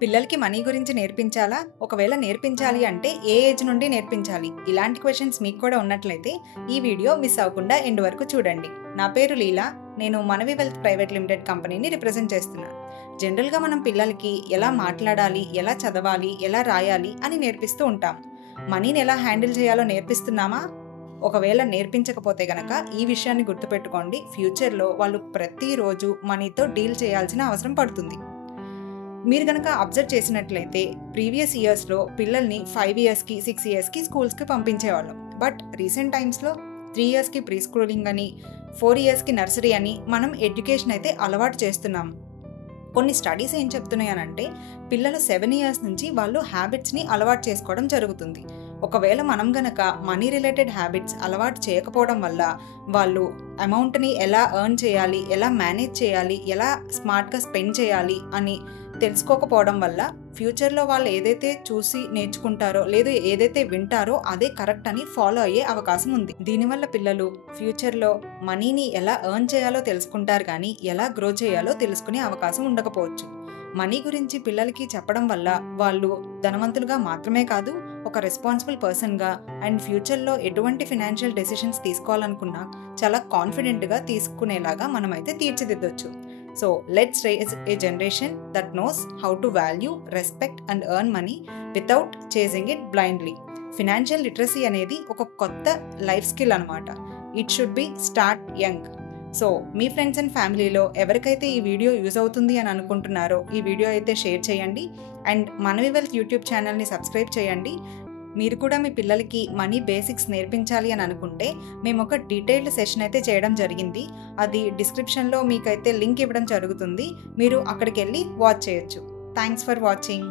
పిల్లలకి మనీ గురించి నేర్పించాలా? ఒకవేళ నేర్పించాలి అంటే ఏ ఏజ్ నుండి నేర్పించాలి? ఇలాంటి క్వశ్చన్స్ మీకు కూడా ఉన్నట్లయితే ఈ వీడియో మిస్ అవ్వకుండా ఎండ్ వరకు చూడండి. నా పేరు లీలా. నేను మనవి వెల్త్ ప్రైవేట్ లిమిటెడ్ కంపెనీని రిప్రజెంట్ చేస్తున్నాను. జనరల్గా మనం పిల్లలకి ఎలా మాట్లాడాలి, ఎలా చదవాలి, ఎలా రాయాలి అని నేర్పిస్తూ ఉంటాం. మనీని ఎలా హ్యాండిల్ చేయాలో నేర్పిస్తున్నామా? ఒకవేళ నేర్పించకపోతే గనక ఈ విషయాన్ని గుర్తుపెట్టుకోండి. ఫ్యూచర్లో వాళ్ళు ప్రతిరోజు మనీతో డీల్ చేయాల్సిన అవసరం పడుతుంది. మీరు కనుక అబ్జర్వ్ చేసినట్లయితే ప్రీవియస్ ఇయర్స్లో పిల్లల్ని 5 ఇయర్స్కి 6 ఇయర్స్కి స్కూల్స్కి పంపించేవాళ్ళం. బట్ రీసెంట్ టైమ్స్లో 3 ఇయర్స్కి ప్రీ స్కూలింగ్ అని, 4 ఇయర్స్కి నర్సరీ అని మనం ఎడ్యుకేషన్ అయితే అలవాటు చేస్తున్నాము. కొన్ని స్టడీస్ ఏం చెప్తున్నాయనంటే పిల్లలు 7 ఇయర్స్ నుంచి వాళ్ళు హ్యాబిట్స్ని అలవాటు చేసుకోవడం జరుగుతుంది. ఒకవేళ మనం గనక మనీ రిలేటెడ్ హ్యాబిట్స్ అలవాటు చేయకపోవడం వల్ల వాళ్ళు అమౌంట్ని ఎలా ఎర్న్ చేయాలి, ఎలా మేనేజ్ చేయాలి, ఎలా స్మార్ట్గా స్పెండ్ చేయాలి అని తెలుసుకోకపోవడం వల్ల ఫ్యూచర్లో వాళ్ళు ఏదైతే చూసి నేర్చుకుంటారో లేదు ఏదైతే వింటారో అదే కరెక్ట్ అని ఫాలో అయ్యే అవకాశం ఉంది. దీనివల్ల పిల్లలు ఫ్యూచర్లో మనీని ఎలా ఎర్న్ చేయాలో తెలుసుకుంటారు కానీ ఎలా గ్రో చేయాలో తెలుసుకునే అవకాశం ఉండకపోవచ్చు. మనీ గురించి పిల్లలకి చెప్పడం వల్ల వాళ్ళు ధనవంతులుగా మాత్రమే కాదు, ఒక రెస్పాన్సిబుల్ పర్సన్గా అండ్ ఫ్యూచర్లో ఎటువంటి ఫినాన్షియల్ డెసిషన్స్ తీసుకోవాలనుకున్నా చాలా కాన్ఫిడెంట్గా తీసుకునేలాగా మనమైతే తీర్చిదిద్దొచ్చు. So let's raise a generation that knows how to value, respect and earn money without chasing it blindly. Financial literacy అనేది ఒక కొత్త లైఫ్ స్కిల్ అనమాట. It should be start young. So మీ ఫ్రెండ్స్ అండ్ ఫ్యామిలీలో ఎవరికైతే ఈ వీడియో యూజ్ అవుతుంది అని అనుకుంటున్నారో ఈ వీడియో అయితే షేర్ చేయండి. అండ్ మనవి వెల్త్ యూట్యూబ్ ఛానల్ని సబ్స్క్రైబ్ చేయండి. మీరు కూడా మీ పిల్లలకి మనీ బేసిక్స్ నేర్పించాలి అని అనుకుంటే మేము ఒక డీటెయిల్డ్ సెషన్ అయితే చేయడం జరిగింది. అది డిస్క్రిప్షన్లో మీకైతే లింక్ ఇవ్వడం జరుగుతుంది. మీరు అక్కడికి వెళ్ళి వాచ్ చేయొచ్చు. Thanks for watching.